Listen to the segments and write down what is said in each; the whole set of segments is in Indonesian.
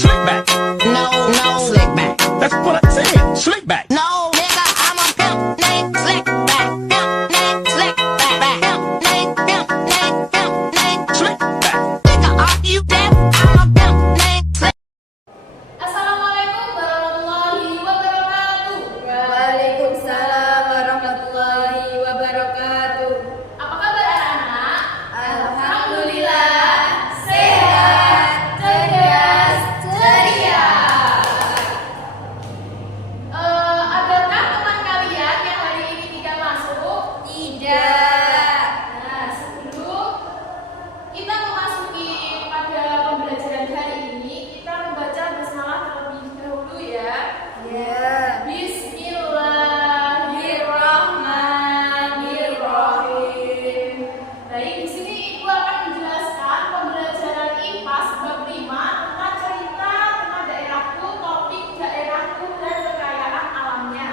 Slick back. No, slick back. That's what I said. Slick back. No, nigga, I'm a pimp named Slick back. Pimp named Slick back. Pimp named Slick back. Nigga, are you deaf? I'm a pimp named Slick. Assalamualaikum warahmatullahi wabarakatuh. Waalaikumsalam warahmatullahi wabarakatuh. Apa kabar anak-anak? Alhamdulillah, sehat, cerdas, ceria. Adakah teman kalian yang hari ini tidak masuk? Tidak. Nah, sebelum kita memasuki pada pembelajaran hari ini, kita membaca basmalah terlebih dahulu ya. Ya. Bismillahirrahmanirrahim. Baik, di sini Ibu akan menjelaskan pembelajaran IPAS bab 5 tentang cerita tentang daerahku, topik daerahku dan kekayaan alamnya.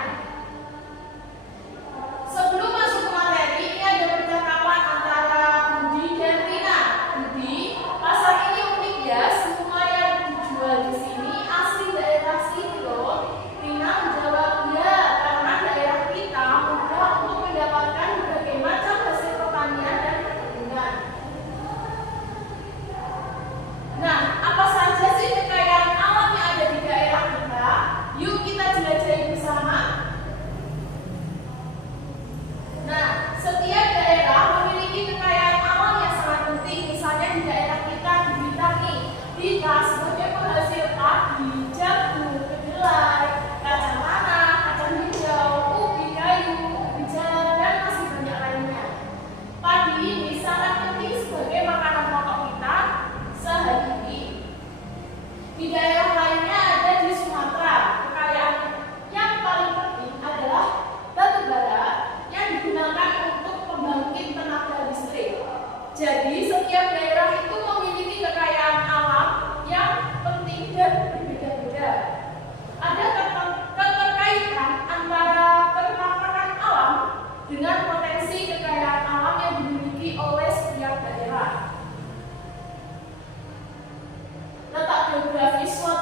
Sebelum masuk ke materi, ini ada percakapan antara Budi dan Rina. Budi, pasar ini unik ya, semua yang dijual di sini asli daerah sini loh. Rina menjawab, ya, karena daerah kita mudah untuk mendapatkan berbagai macam hasil pertanian dan perkebunan. Nah, apa saja sih kekayaan alam yang ada di daerah kita? Yuk kita jelajahi bersama. Nah, setiap daerah memiliki kekayaan alam yang sangat penting. Misalnya di daerah kita di Blitar nih, kita sebagai penghasil padi, jagung, kedelai, kacang tanah, kacang hijau, ubi kayu, ubi jalan, dan masih banyak lainnya. Padi ini sangat penting sebagai makanan pokok kita sehari-hari. Di daerah lainnya ada di Sumatera, kekayaan yang paling penting adalah batu bara yang digunakan untuk pembangkit tenaga listrik. Jadi setiap daerah itu memiliki kekayaan alam yang penting dan berbeda-beda. Ada keterkaitan antara kerentanan alam dengan potensi kekayaan alam yang dimiliki oleh setiap daerah. Letak geografis suatu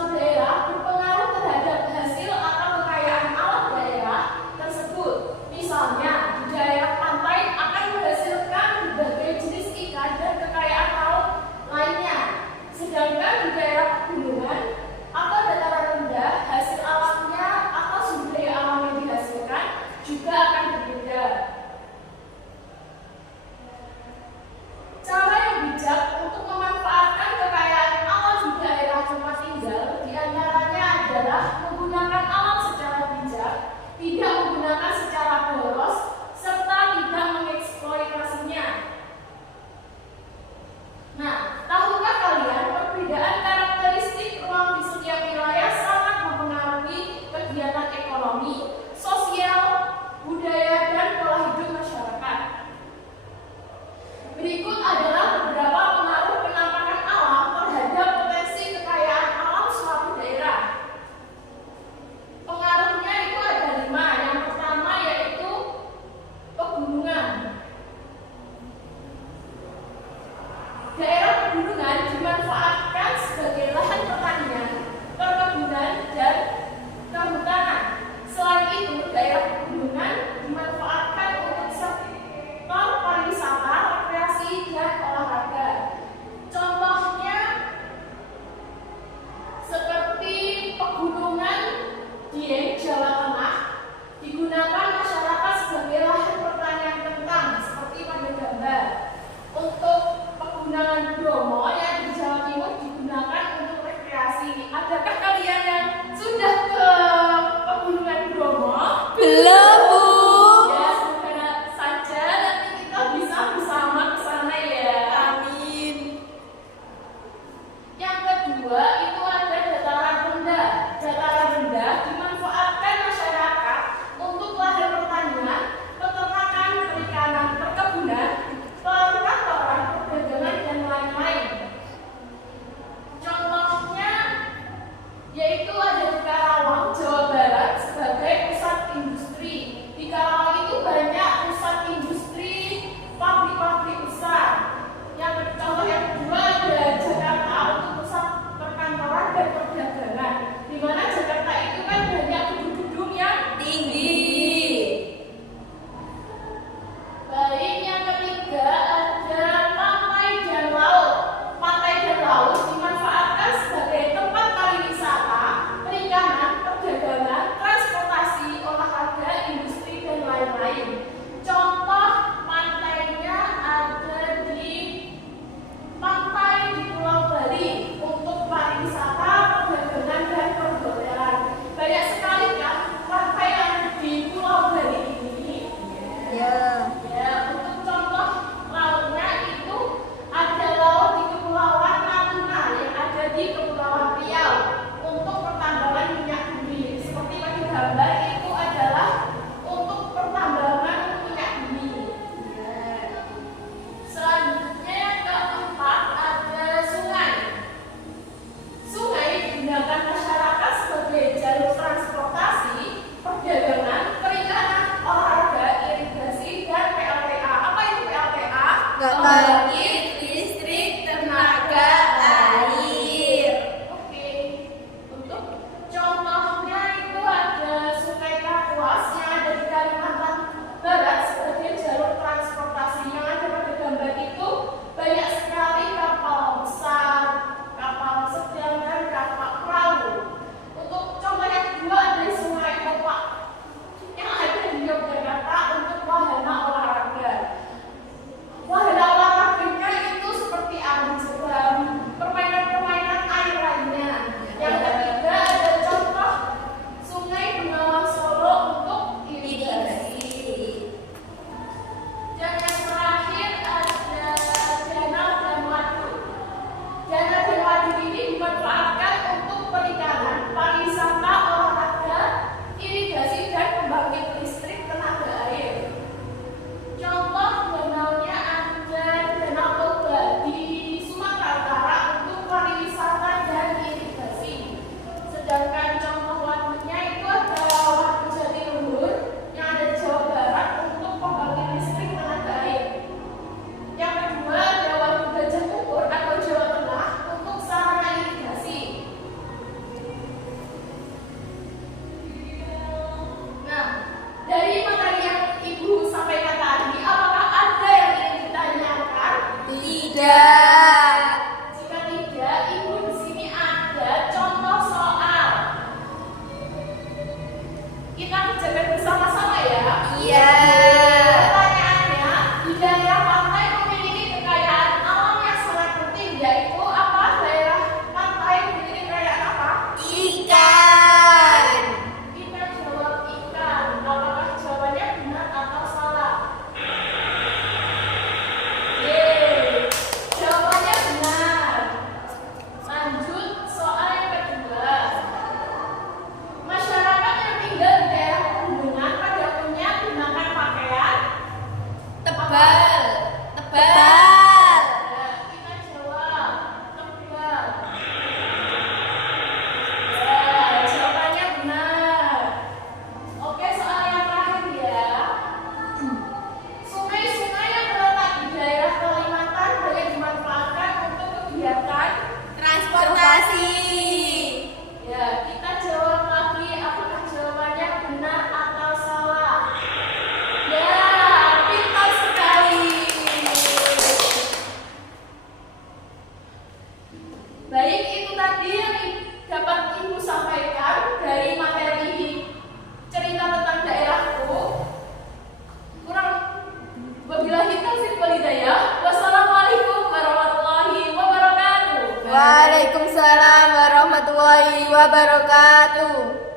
warahmatullahi wabarakatuh.